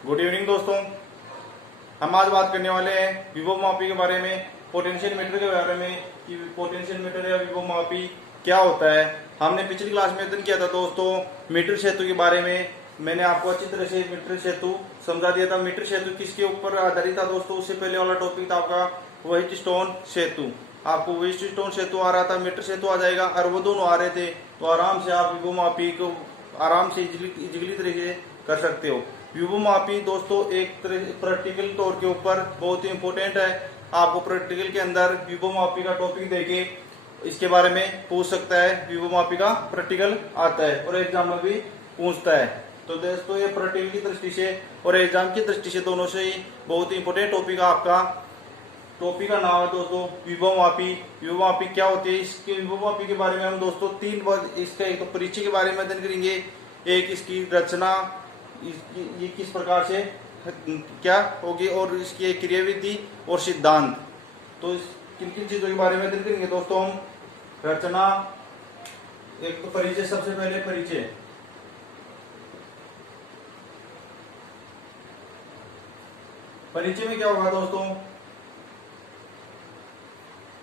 Good evening दोस्तों। हम आज बात करने वाले हैं विभवमापी के बारे में, पोटेंशियल मीटर के बारे में कि पोटेंशियल मीटर या विभवमापी क्या होता है। हमने पिछली क्लास में अध्ययन किया था दोस्तों मीटर सेतु के बारे में। मैंने आपको अच्छी तरह से मीटर सेतु समझा दिया था। मीटर सेतु किसके ऊपर आधारित था दोस्तों? उससे पहले वाला टॉपिक था आपका व्हाइट स्टोन सेतु। आपको व्हाइट स्टोन सेतु आ रहा था, मीटर सेतु आ जाएगा, और वो दोनों आ रहे थे तो आराम से आप विभवमापी को आराम से इजिली तरीके से कर सकते हो। विभवमापी दोस्तों एक प्रैक्टिकल तौर के ऊपर बहुत ही इंपॉर्टेंट है। आपको प्रैक्टिकल के अंदर विभवमापी का टॉपिक देके इसके बारे में पूछ सकता है। विभवमापी का प्रैक्टिकल आता है और एग्जाम में भी पूछता है। तो दोस्तों ये प्रैक्टिकल की दृष्टि से और एग्जाम की दृष्टि से दोनों से ही बहुत ही इंपॉर्टेंट टॉपिक है। आपका टॉपिक का नाम है दोस्तों विभवमापी। विभवमापी क्या होती है? इसके विभवमापी के बारे में हम दोस्तों तीन बार इसका एक तो परिचय के बारे में अध्ययन करेंगे, एक इसकी रचना, ये किस प्रकार से क्या होगी, और इसकी एक क्रियाविधि और सिद्धांत। तो किन किन चीजों के बारे में अध्ययन करेंगे दोस्तों हम? रचना, एक तो परिचय, सबसे पहले परिचय। परिचय में क्या होगा दोस्तों?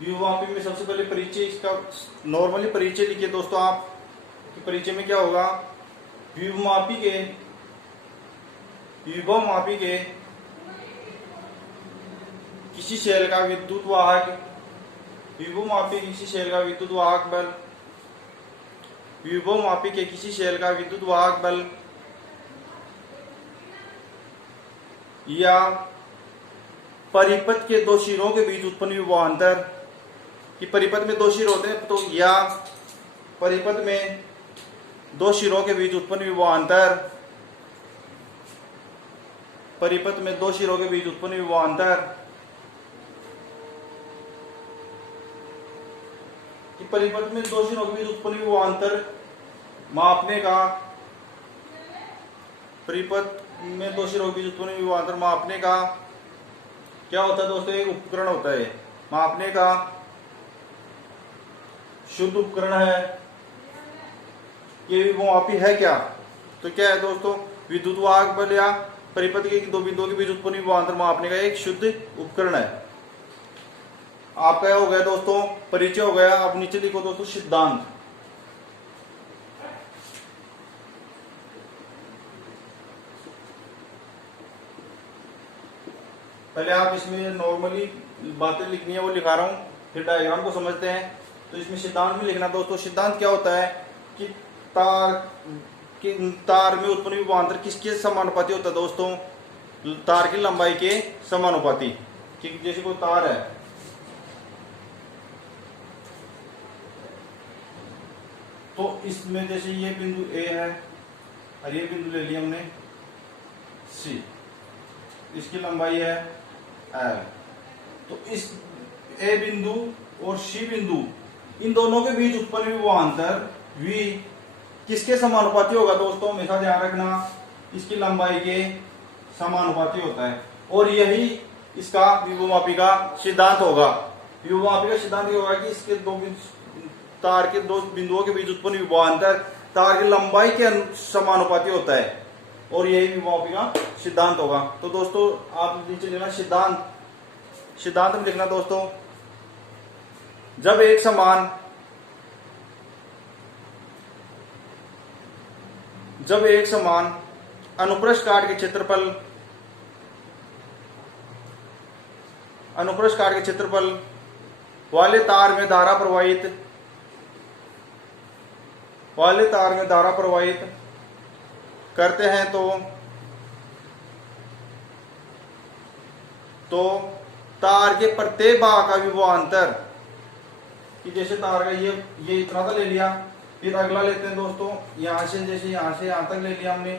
विभवमापी में सबसे पहले परिचय, इसका नॉर्मली परिचय लिखिए दोस्तों आप कि परिचय में क्या होगा। विभवमापी के किसी शेल का विद्युत वाहक, विभवमापी किसी शेल का विद्युत वाहक बल, विभवमापी के किसी शेल का विद्युत वाहक बल या परिपथ के दो सिरों के बीच उत्पन्न विभवांतर, कि परिपथ में दो सिर होते हैं तो या परिपथ में दो सिरों के बीच उत्पन्न विभवांतर, परिपथ में दो सिरों के बीच उत्पन्न विभवांतर, कि परिपथ में दो सिरों के बीच उत्पन्न विभवांतर मापने का, परिपथ में दो सिरों के बीच उत्पन्न विभवांतर मापने का क्या होता है दोस्तों? एक उपकरण होता है मापने का, शुद्ध उपकरण है। ये विभवमापी है क्या? तो क्या है दोस्तों? विद्युत वाहक बल या परिपथ के दो बिंदुओं के बीच उत्पन्न विभवांतर मापने का एक शुद्ध उपकरण है। आपका हो गया दोस्तों परिचय हो गया। अब नीचे लिखो दोस्तों सिद्धांत। पहले आप इसमें नॉर्मली बातें लिखनी है वो लिखा रहा हूं, फिर डायग्राम को समझते हैं। तो इसमें सिद्धांत में लिखना दोस्तों। सिद्धांत क्या होता है कि तार में उत्पन्न विभवांतर किसके समानुपाती होता है दोस्तों? तार की लंबाई के समानुपाती। कि जैसे कोई तार है, तो इसमें जैसे ये बिंदु ए है और ये बिंदु ले लिया हमने सी, इसकी लंबाई है एल। तो इस ए बिंदु और सी बिंदु, इन दोनों के बीच उत्पन्न विभवांतर v किसके समानुपाती होगा दोस्तों? हमेशा ध्यान रखना, इसकी लंबाई के समानुपाती होता है। और यही इसका विभवमापी का सिद्धांत होगा। विभवमापी का सिद्धांत ये होगा कि इसके तार के दो बिंदुओं के बीच उत्पन्न विभवांतर तार की लंबाई के समानुपाती होता है, और यही विभवमापी का सिद्धांत होगा। तो दोस्तों आप नीचे लिखना सिद्धांत। सिद्धांत में लिखना दोस्तों, जब एक समान अनुप्रस्थ काट के क्षेत्रफल वाले तार में धारा प्रवाहित करते हैं तो तार के प्रत्येक भाग का विभवांतर, कि जैसे तार का ये इतना का ले लिया, फिर अगला लेते हैं दोस्तों यहां से, जैसे यहां से यहां तक ले लिया हमने,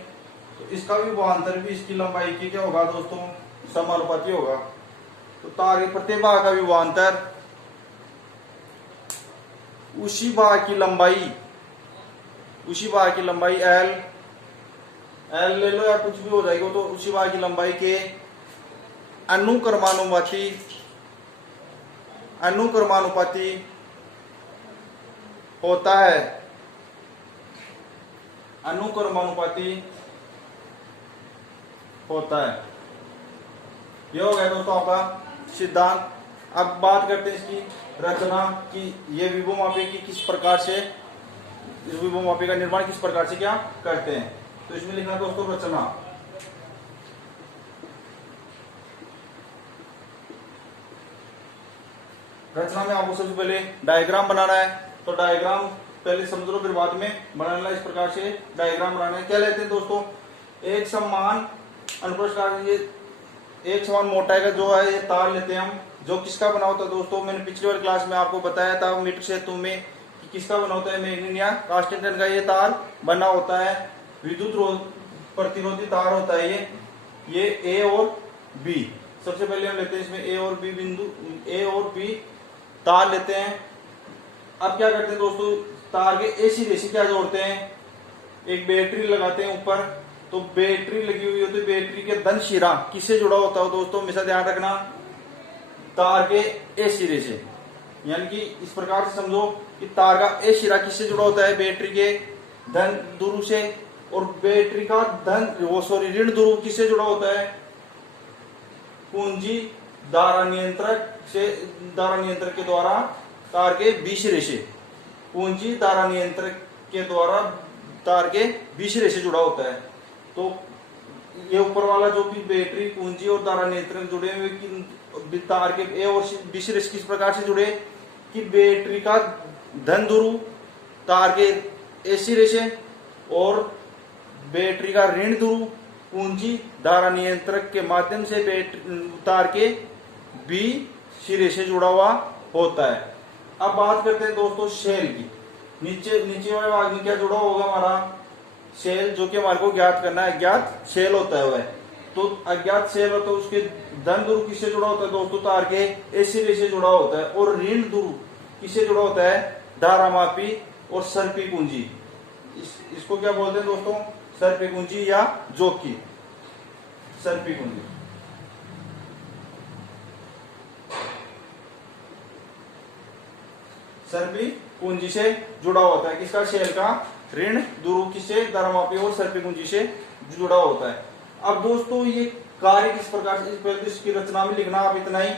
तो इसका विभवांतर भी इसकी लंबाई की क्या होगा दोस्तों? समानुपाती होगा। तो तार के प्रत्येक भाग का विभवांतर उसी भाग की लंबाई एल ले लो या कुछ भी हो जाएगा, तो उसी भाग की लंबाई के अनुक्रमानुपाती होता है। अनुक्रमानुपाती होता है। ये हो गया दोस्तों आपका सिद्धांत। अब बात करते हैं इसकी रचना की, ये विभवमापी की किस प्रकार से, इस विभवमापी का निर्माण किस प्रकार से क्या करते हैं। तो इसमें लिखना दोस्तों रचना। रचना में आपको सबसे पहले डायग्राम बनाना है। तो डायग्राम पहले समझ लो, फिर बाद में बनाना। इस प्रकार से डायग्राम बनाना है। क्या लेते हैं दोस्तों, एक समान अनुप्रस्थ, ये एक समान मोटाई का जो है ये तार लेते हैं हम, जो किसका बना होता है दोस्तों, मैंने पिछली वाली क्लास में आपको बताया था मीटर सेतु में कि किसका बना होता है, मैग्नीशियम या कांस्टेंटन का ये तार बना होता है। विद्युत प्रतिरोधी तार होता है ये ए और बी। सबसे पहले हम लेते हैं इसमें ए और बी बिंदु, ए और बी तार लेते हैं। अब क्या करते हैं दोस्तों, तार के ऐसी रेसी क्या जोड़ते हैं, एक बैटरी लगाते हैं ऊपर। तो बैटरी लगी हुई होती है, बैटरी के धन शिरा किससे जुड़ा होता है दोस्तों, हमेशा ध्यान रखना, तार के ए सिरे से। यानी कि इस प्रकार से समझो कि तार का ए सिरा किससे जुड़ा होता है, बैटरी के धन ध्रुव से, और बैटरी का ऋण ध्रुव किससे जुड़ा होता है, कुंजी धारा नियंत्रक से, धारा नियंत्रक के द्वारा तार के बी सिरे से, कुंजी धारा नियंत्रक के द्वारा तार के बी सिरे से जुड़ा होता है। तो ये ऊपर वाला जो भी बैटरी, कुंजी और धारा नियंत्रक जुड़े हुए तार के ए और बी सिरे किस प्रकार से जुड़े कि बैटरी का धन ध्रुव तार के ए सिरे से और बैटरी का ऋण ध्रुव कुंजी धारा नियंत्रक के माध्यम से तार के बी सिरे से जुड़ा हुआ होता है। अब बात करते हैं दोस्तों सेल की। नीचे वाले भाग में क्या जुड़ा होगा हमारा, सेल, जो कि हमारे को ज्ञात करना है। अज्ञात सेल होता है वह, तो अज्ञात सेल होता है, उसके धन ध्रुव किससे जुड़ा होता है दोस्तों, तार के ए सिरे से जुड़ा होता है। और ऋण ध्रुव किससे जुड़ा होता है, धारामापी और सर्पी कुंजी। इसको क्या बोलते हैं दोस्तों, सर्पी कुंजी या जोकी, सर्पी कुंजी। सर्पी कुंजी से जुड़ा होता है किसका, सेल का ऋण ध्रुव किससे, धारामापी और सर्पी कुंजी से जुड़ा होता है। अब दोस्तों ये कार्य किस प्रकार से, पहले इसकी रचना में लिखना आप इतना ही,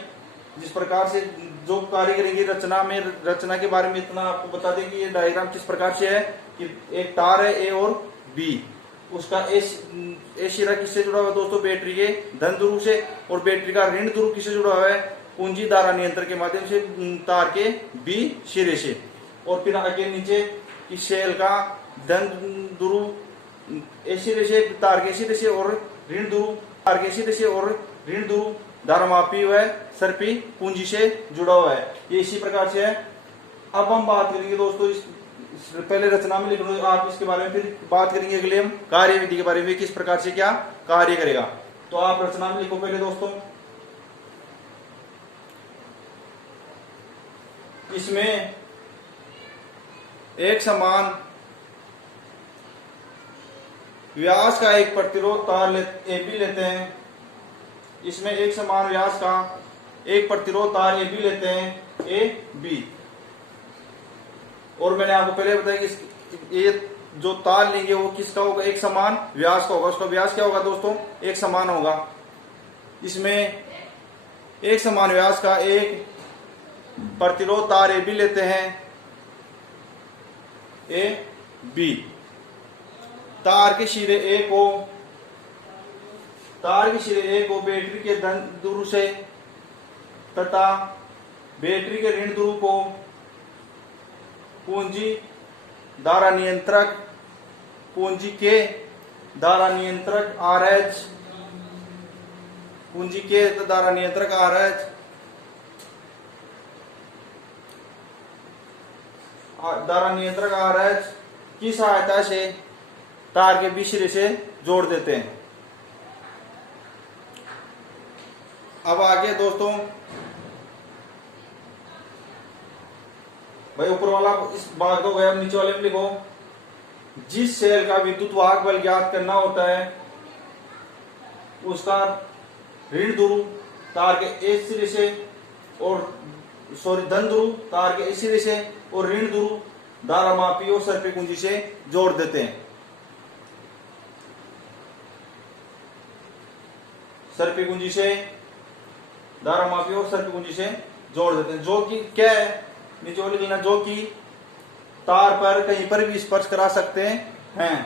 जिस प्रकार से जो कार्य करेंगे रचना में, रचना के बारे में इतना आपको बता दें कि ये डायग्राम किस प्रकार से है कि एक तार है ए और बी, उसका ए सिरा किससे जुड़ा हुआ है दोस्तों, बैटरी के धन ध्रुव से, और बैटरी का ऋण ध्रुव किससे जुड़ा हुआ है, कुंजी धारा नियंत्रण के माध्यम से तार के बी सिरे से। और फिर आगे नीचे कि सेल का धन ध्रुव ए सिरे से, तार के सिरे से, और ऋण ध्रुव तार के सिरे से, और ऋण ध्रुव धारामापी व सर्पी कुंजी से जुड़ा हुआ है। ये इसी प्रकार से है। अब हम बात करेंगे दोस्तों, पहले रचना में लिख लो आप इसके बारे में, फिर बात करेंगे अगले हम कार्य विधि के बारे में, किस प्रकार से क्या कार्य करेगा। तो आप रचना में लिखो पहले दोस्तों, इसमें एक समान व्यास का एक प्रतिरोध तार ए बी लेते हैं। इसमें एक समान व्यास का एक प्रतिरोध तार ए बी लेते हैं, ए बी। और मैंने आपको पहले बताया कि ये जो तार लेंगे वो किसका होगा, एक समान व्यास का होगा। उसका व्यास क्या होगा दोस्तों, एक समान होगा। इसमें एक समान व्यास का एक प्रतिरोध तार ए बी लेते हैं, ए बी। तार के सिरे ए को, तार के सिरे ए को बैटरी के धन ध्रुव से तथा बैटरी के ऋण ध्रुव को पूंजी धारा नियंत्रक, पूंजी के धारा नियंत्रक RH, पूंजी के धारा नियंत्रक RH, धारा नियंत्रक RH की सहायता से तार के बी सिरे से जोड़ देते हैं। अब आगे दोस्तों, भाई ऊपर वाला इस भाग तो गया, नीचे वाले में लिखो, जिस सेल का विद्युत वाहक बल ज्ञात करना होता है उसका ऋण ध्रुव तार के ए सिरे से, और धन ध्रुव तार के ए सिरे से, और ऋण ध्रुव धारामापी और सर्पी कुंजी से जोड़ देते हैं। सर्पी कुंजी से धारा मापी और सर्पी कुंजी से जोड़ देते हैं। जो कि क्या है, नीचे वाली लिखना, जो कि तार पर कहीं पर भी स्पर्श करा सकते हैं।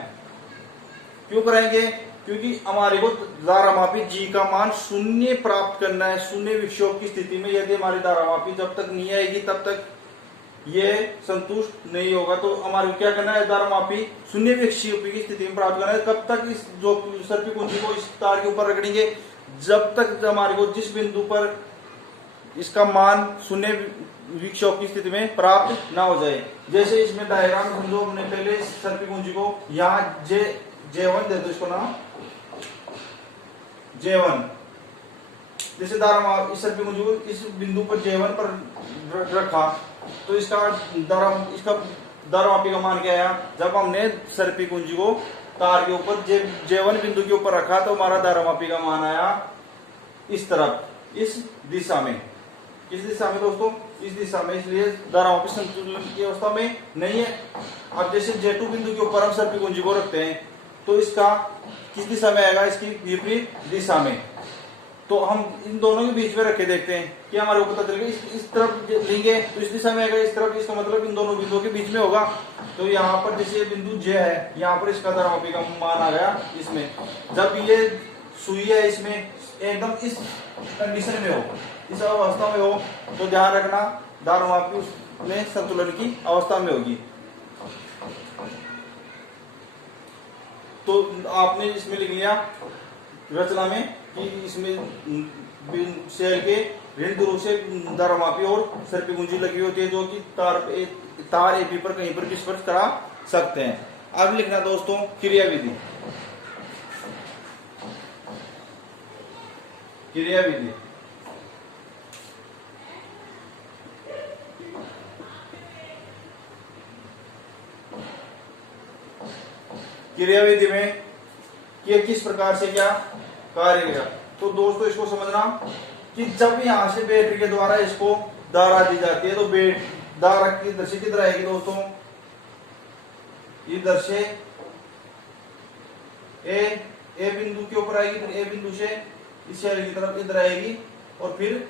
क्यों कराएंगे? क्योंकि हमारे को धारामापी जी का मान शून्य प्राप्त करना है। शून्य विक्षोभ की स्थिति में यदि हमारी धारामापी जब तक नहीं आएगी तब तक ये संतुष्ट नहीं होगा। तो हमारे को क्या करना है, धारामापी शून्य विक्षोभ की स्थिति में प्राप्त करना है। कब तक इस जो सर्पी कुंजी को इस तार के ऊपर रगड़ेंगे, जब तक हमारे को जिस बिंदु पर इसका मान शून्य विक्षोभ की स्थिति में प्राप्त ना हो जाए। जैसे इसमें डायग्राम समझो, हमने पहले सर्पी कुंजी को यहाँ J1 दे दो, इसको नाम J1। जैसे धारा इस सर्पी कुंजी को इस बिंदु पर J1 पर रखा तो इसका धारामापी का मान क्या आया? जब हमने सर्पी कुंजी को तार के ऊपर J1 बिंदु के ऊपर रखा तो हमारा धारामापी का मान आया इस तरफ, इस दिशा में। किस दिशा में दोस्तों? इस दिशा में। इसलिए धारामापी संतुलन की अवस्था में नहीं है। अब जैसे J2 बिंदु के ऊपर हम सर्पी कुंजी को रखते हैं तो इसका किस दिशा में आएगा? इसकी विपरीत दिशा में। तो हम इन दोनों के बीच में रखे देखते हैं कि हमारे को पता चलेगा। इस तरफ लेंगे तो इस दिशा में आएगा, इस तरफ, इसका मतलब इन दोनों बिंदुओं के बीच में होगा। तो यहाँ पर जैसे ये बिंदु J है, यहाँ पर इसका धारामापी का मान आ गया इसमें। जब ये सुई है इसमें एकदम इस कंडीशन में हो, इस अवस्था में हो, तो ध्यान रखना धारामापी उसमें संतुलन की अवस्था में होगी। तो आपने इसमें लिख लिया रचना में कि इसमें सेल के ऋण ध्रुव से धारामापी और सर्पी कुंजी लगी होती है, जो कि तार एपी पर कहीं पर भी स्पर्श करा सकते हैं। अब लिखना दोस्तों क्रियाविधि। क्रियाविधि क्रियाविधि में ये किस प्रकार से क्या कार्य करेगा। तो दोस्तों इसको समझना कि जब यहां से बैटरी के द्वारा इसको धारा दी जाती है तो धारा की इधर से किधर आएगी दोस्तों? इधर से ए बिंदु के ऊपर आएगी, फिर ए बिंदु से इस सेल की तरफ इधर आएगी और फिर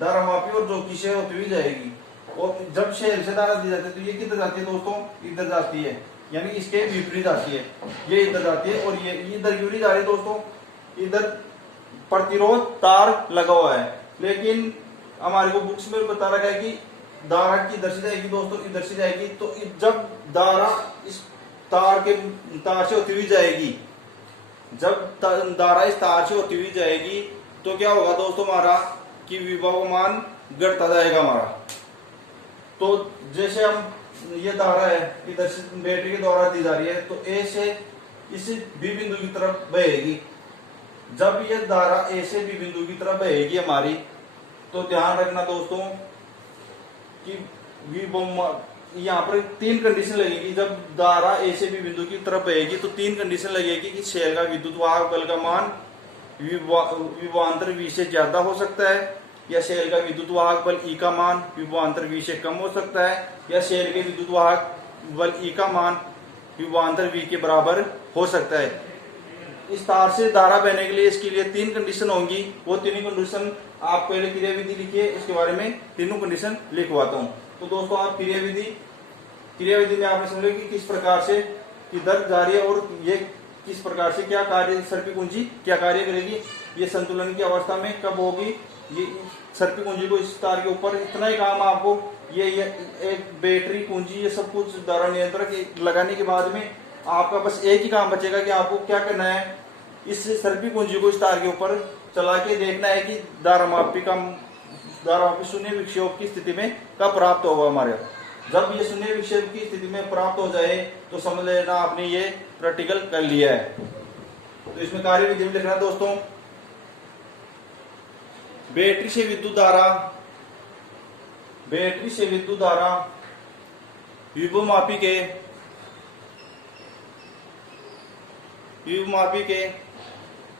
धारामापी और जोकी से होती हुई जाएगी। और जब सेल से धारा दी जाती है तो ये किधर जाती है दोस्तों? इधर जाती है, यानी इसके विपरीत आती है। ये इधर जाती है और ये इधर क्यों नहीं जा रही दोस्तों? इधर प्रतिरोध तार लगा हुआ है, लेकिन हमारे को बुक्स में बता रखा है कि धारा की इधर से जाएगी दोस्तों, इधर से जाएगी। तो जब धारा इस तार से होती हुई जाएगी, जब धारा इस तार से होती हुई जाएगी तो क्या होगा दोस्तों? हमारा कि विभव मान घटता जाएगा हमारा। तो जैसे हम ये धारा है इधर से बैटरी के द्वारा दी जा रही है तो ए से इस बी बिंदु की तरफ बहेगी। जब ये धारा ए से बी बिंदु की तरफ बहेगी हमारी, तो ध्यान रखना दोस्तों कि यहाँ पर तीन कंडीशन लगेगी। जब धारा ए से बी बिंदु की तरफ बहेगी तो तीन कंडीशन लगेगी कि सेल का विद्युत वाहक बल का मान विभवांतर V से ज्यादा हो सकता है, या सेल का विद्युत वाहक बल E का मान विभवांतर V से कम हो सकता है, या सेल के विद्युत वाहक बल E का मान विभवांतर V के बराबर हो सकता है। इस तार से धारा बहने के लिए इसके लिए तीन कंडीशन होंगी। वो तीनों कंडीशन आप पहले क्रियाविधि लिखिए, इसके बारे में तीनों कंडीशन लिखवाता हूँ। तो दोस्तों आप क्रियाविधि में आपने समझे कि किस प्रकार से किधर जा रही है और ये किस प्रकार से क्या कार्य, सर्पी कुंजी क्या कार्य करेगी, ये संतुलन की अवस्था में कब होगी। ये सर्पी कुंजी को इस तार के ऊपर इतना ही काम आपको ये एक बैटरी कुंजी ये सब कुछ धारा नियंत्रक लगाने के बाद में आपका बस एक ही काम बचेगा कि आपको क्या करना है, इस सर्पी कुंजी को इस तार के ऊपर चला के देखना है कि धारामापी शून्य विक्षोभ की स्थिति में कब प्राप्त होगा हमारे। जब ये शून्य विक्षोभ की स्थिति में प्राप्त हो जाए तो समझ लेना आपने ये प्रैक्टिकल कर लिया है। तो इसमें कार्यविधि में लिखना दोस्तों, बैटरी से विद्युत धारा विभवमापी के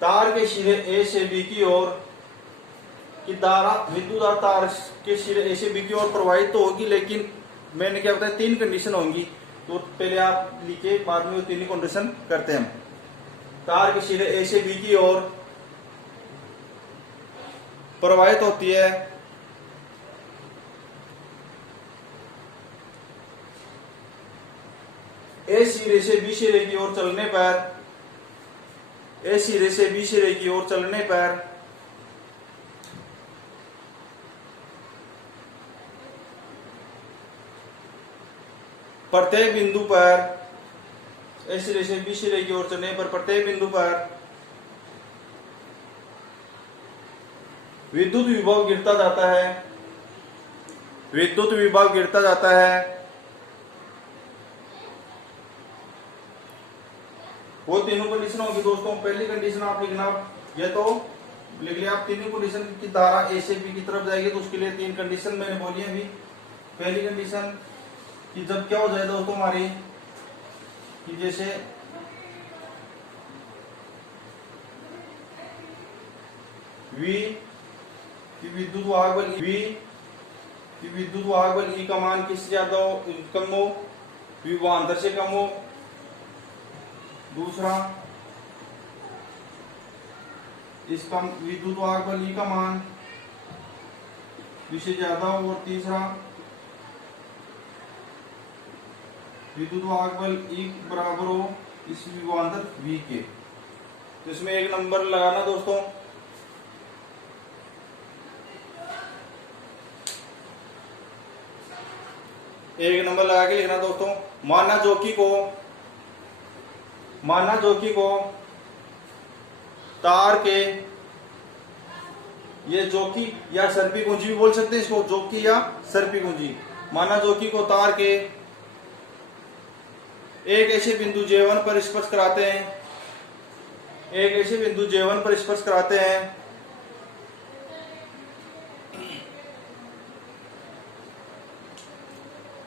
तार के सिरे ए से बी की ओर की धारा विद्युत धारा तार के सिरे ए से बी की ओर प्रवाहित तो होगी, लेकिन मैंने क्या बताया तीन कंडीशन होंगी। तो पहले आप लिखिए, बाद में वो तीन कंडीशन करते हैं। तार के सिरे ए से बी की ओर प्रवाहित होती है। ए सिरे से बी सिरे की ओर चलने पर, ए सिरे से बी सिरे की ओर चलने पर प्रत्येक बिंदु पर, ए सिरे से बी सिरे की ओर चलने पर प्रत्येक बिंदु पर विद्युत विभव गिरता जाता है, विद्युत विभव गिरता जाता है। वो तीनों कंडीशन होगी दोस्तों। पहली कंडीशन आप लिखना, ये तो लिख लिया आप, तीनों कंडीशन की धारा ए से बी की तरफ जाएगी, तो उसके लिए तीन कंडीशन मैंने बोली है अभी। पहली कंडीशन कि जब क्या हो जाए दोस्तों हमारी, कि जैसे V की विद्युत वाहक बल, V की विद्युत वाहक बल E का मान किससे ज्यादा हो, कम हो, विभवांतर से कम हो। दूसरा, इसका विद्युत वाहक बल E का मान V से ज्यादा हो। और तीसरा, विद्युत वाहक बल E बराबर हो इस विभवांतर V के। तो इसमें एक नंबर लगाना दोस्तों। एक नंबर लगा के लिखना दोस्तों। माना जोकी को तार के, ये जोकी या सर्पी कुंजी भी बोल सकते हैं इसको, जोकी या सर्पी कुंजी। माना जोकी को तार के एक ऐसे बिंदु J1 पर स्पर्श कराते हैं, एक ऐसे बिंदु J1 पर स्पर्श कराते हैं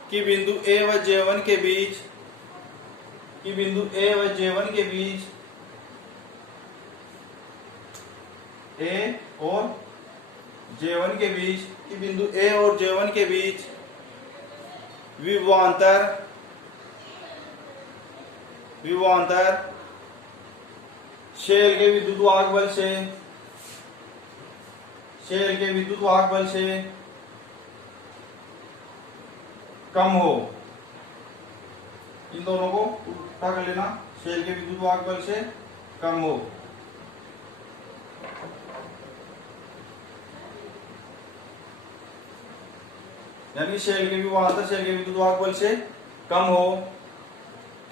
कि बिंदु A व J1 के बीच, कि बिंदु A व J1 के बीच, A और J1 के बीच, कि बिंदु A और J1 के बीच विभवांतर शेल के विद्युत वाहक बल से, शेल के विद्युत वाहक बल से कम हो। इन दोनों को उल्टा कर लेना, शेल के विद्युत वाहक बल से कम हो। यानी शेल के विभवांतर शेल के विद्युत वाहक बल से कम हो।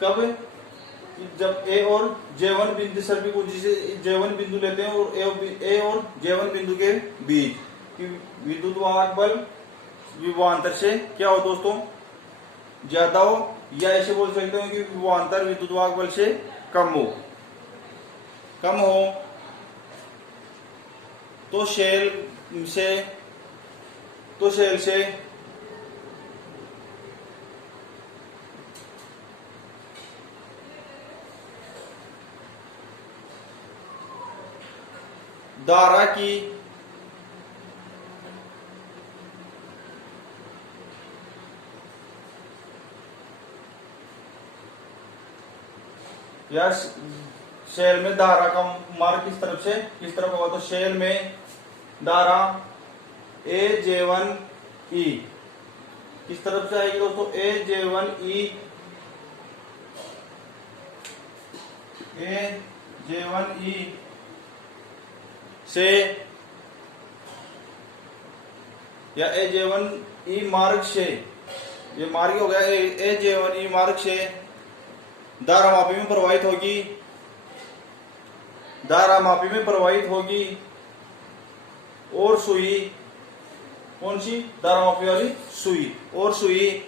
कब? जब ए और J1 बिंदु सर्पी कुंजी से J1 बिंदु लेते हैं और ए और J1 बिंदु के बीच कि विद्युत वाहक बल विभवांतर से क्या हो दोस्तों, ज्यादा हो। या ऐसे बोल सकते हो कि विभवांतर विद्युत वाहक बल से कम हो, तो शेल से धारा की या शेल में धारा का मार्ग किस तरफ होगा, तो शेल में धारा AJ1E किस तरफ से आएगी दोस्तों, AJ1E से, या AJ1E मार्ग से, ये मार्ग हो गया, AJ1E मार्ग से धारामापी में प्रवाहित होगी और सुई, कौन सी, धारामापी वाली सुई, और सुई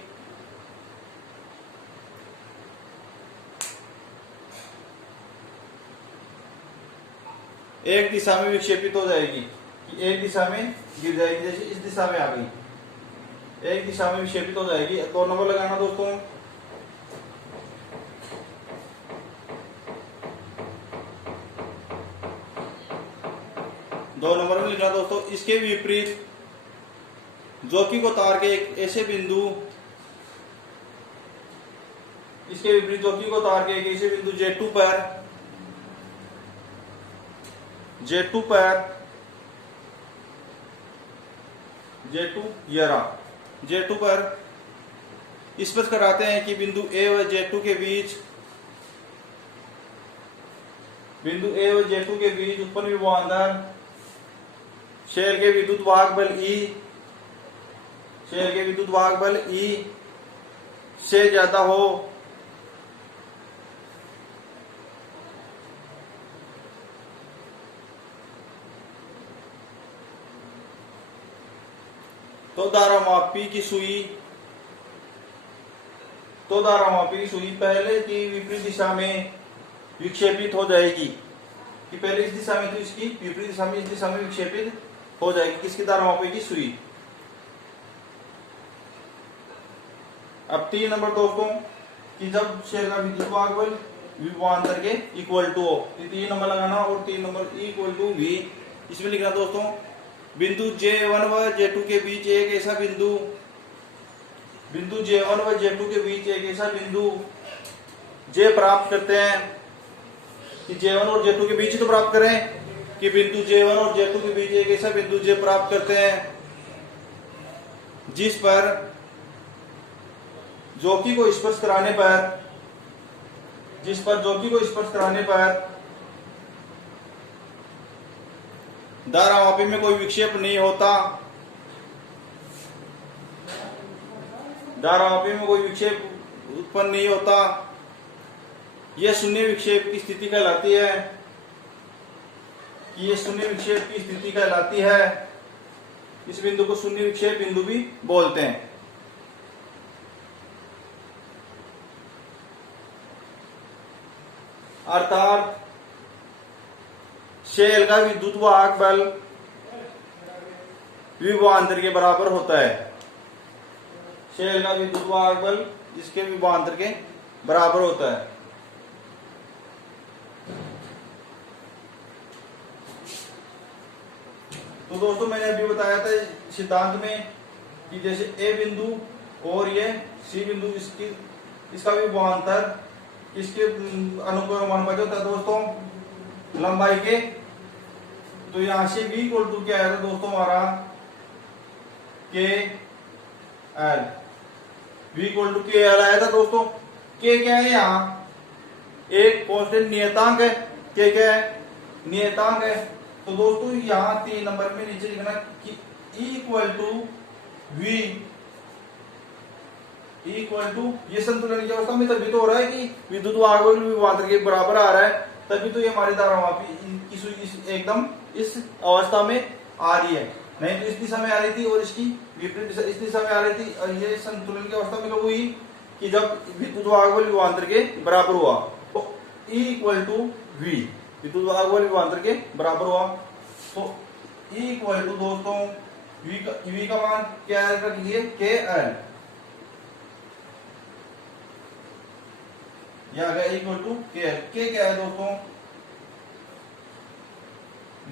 एक दिशा में विक्षेपित हो जाएगी, एक दिशा में गिर जाएगी, जैसे इस दिशा में आ गई, एक दिशा में विक्षेपित हो जाएगी। 2 नंबर लगाना दोस्तों। दो नंबर में लिखना दोस्तों। इसके विपरीत जोकी को तार के एक ऐसे बिंदु, इसके विपरीत जोकी को तार के एक ऐसे बिंदु J2 पर J2 ये रहा। J2 पर स्पष्ट कराते हैं कि बिंदु A व J2 के बीच उत्पन्न विभवांतर शेल के विद्युत वाहक बल E से ज्यादा हो तो धारामापी की सुई पहले की विपरीत दिशा में विक्षेपित हो जाएगी। कि पहले इस दिशा में तो इसकी विपरीत दिशा में इस दिशा में विक्षेपित हो जाएगी। किसकी धारामापी की सुई। अब 3 नंबर दोस्तों कि जब शेल का विद्युत वाहक बल विभवांतर के इक्वल टू हो, 3 नंबर लगाना और 3 नंबर इक्वल टू V। इसमें लिखना दोस्तों बिंदु J1 व J2 के बीच एक ऐसा बिंदु J1 व J2 के बीच एक ऐसा बिंदु J प्राप्त करते हैं कि J1 और J2 के बीच ही तो प्राप्त करें कि बिंदु J1 और J2 के बीच एक ऐसा बिंदु J प्राप्त करते हैं जिस पर ज्योति को स्पर्श कराने पर धारामापी में कोई विक्षेप नहीं होता। धारामापी में कोई विक्षेप उत्पन्न नहीं होता। यह शून्य विक्षेप की स्थिति कहलाती है। इस बिंदु को शून्य विक्षेप बिंदु भी बोलते हैं। अर्थात शेल का विद्युत वाहक बल विभवांतर के बराबर होता है। शेल का विद्युत वाहक बल इसके विभवांतर के बराबर होता है। तो दोस्तों मैंने अभी बताया था सिद्धांत में कि जैसे ए बिंदु और ये सी बिंदु इसका विभवांतर इसके अनुपात होता है दोस्तों लंबाई के। तो यहां से V इक्वल टू क्या आया था दोस्तों हमारा के एल। V इक्वल टू के एल आया था दोस्तों। के क्या है यहाँ एक कांस्टेंट नियतांक है। के क्या है नियतांक है। तो दोस्तों यहाँ 3 नंबर में नीचे लिखना कि E equal to V equal to ये संतुलन की अवस्था में तभी तो हो रहा है कि विद्युत वाहक बल विभवांतर के बराबर आ रहा है। तभी तो ये हमारी धारामापी एकदम इस अवस्था में आ रही है। नहीं तो इस दिशा में आ रही थी और इसकी विपरीत दिशा इस दिशा में आ रही थी। और ये संतुलन की अवस्था में कब हुई कि जब विद्युत वाहक बल विभवांतर के बराबर हुआ। तो E इक्वल टू V विद्युत वाहक बल विभवांतर के बराबर हुआ। तो E इक्वल टू दोस्तों V का मान क्या रख लिए के एल। यह आ गया इक्वल टू के एल। के क्या है दोस्तों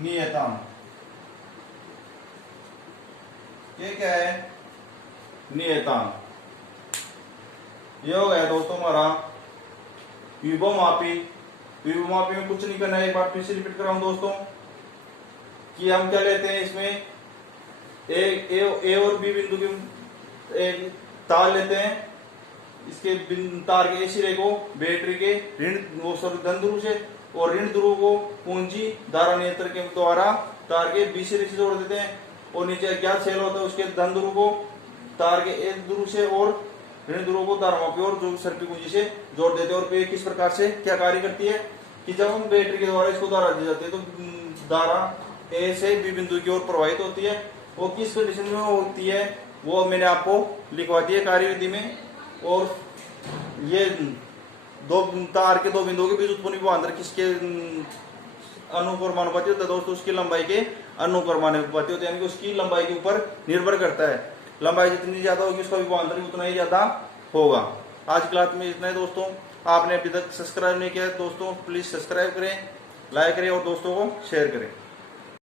नियतांक। के क्या है नियतांक। यह हो गया दोस्तों हमारा विभवमापी। विभवमापी में कुछ नहीं करना है। एक बार फिर से रिपीट कर रहा हूं दोस्तों कि हम क्या लेते हैं इसमें ए और बी बिंदु के एक तार लेते हैं। इसके तार के सिरे को बैटरी के धन ध्रुव से और ऋण ध्रुव को पूंजी धारा नियंत्रक के द्वारा तार के बी सिरे से जोड़ देते हैं। और नीचे अज्ञात सेल होता है उसके धन ध्रुव को तार के एक ध्रुव से और ऋण ध्रुव को धारामापी और जो सर्किट पूंजी से जोड़ देते हैं। और वे किस प्रकार से क्या कार्य करती है कि जब हम बैटरी के द्वारा इसको धारा दी जाती है तो धारा ए से बी बिंदु की ओर प्रवाहित होती है। वो किस कंडीशन में होती है वो मैंने आपको लिखवा दिया कार्यविधि में। और ये दो तार के दो बिंदुओं के बीच उत्पन्न विभवांतर किसके अनुक्रमानुपाती होता है दोस्तों उसकी लंबाई के अनुक्रमानुपाती होता है। यानी कि उसकी लंबाई के ऊपर निर्भर करता है। लंबाई जितनी ज्यादा होगी उसका विभवांतर भी उतना ही ज्यादा होगा। आज क्लास में इतना है दोस्तों। आपने अभी तक सब्सक्राइब नहीं किया दोस्तों प्लीज सब्सक्राइब करें, लाइक करें और दोस्तों को शेयर करें।